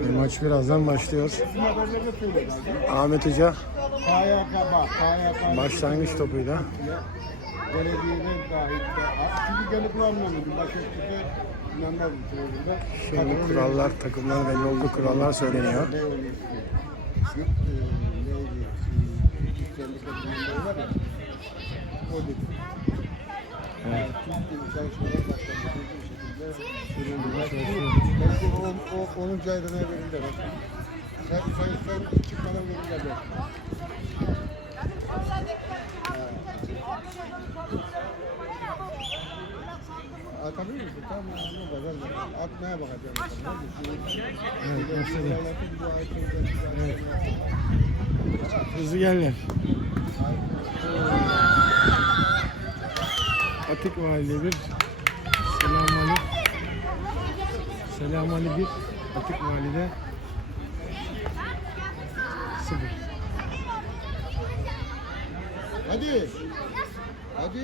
Ve maç birazdan başlıyor. Ahmet Hoca başlangıç topuyla. Şimdi kurallar, takımlar ve yollu kurallar söyleniyor. Evet. Belki o, o, 10. ayda ne verirler? Sen, sen, sen çıkmadan verirler. belki. Atabilir misin? Tamam günü. Atmaya bakacağım. Evet, başladı. Evet. Hızlı gelirler. Atik Valide bir. Selam Ali bir. Atik Valide. Sıfır. Hadi. Hadi.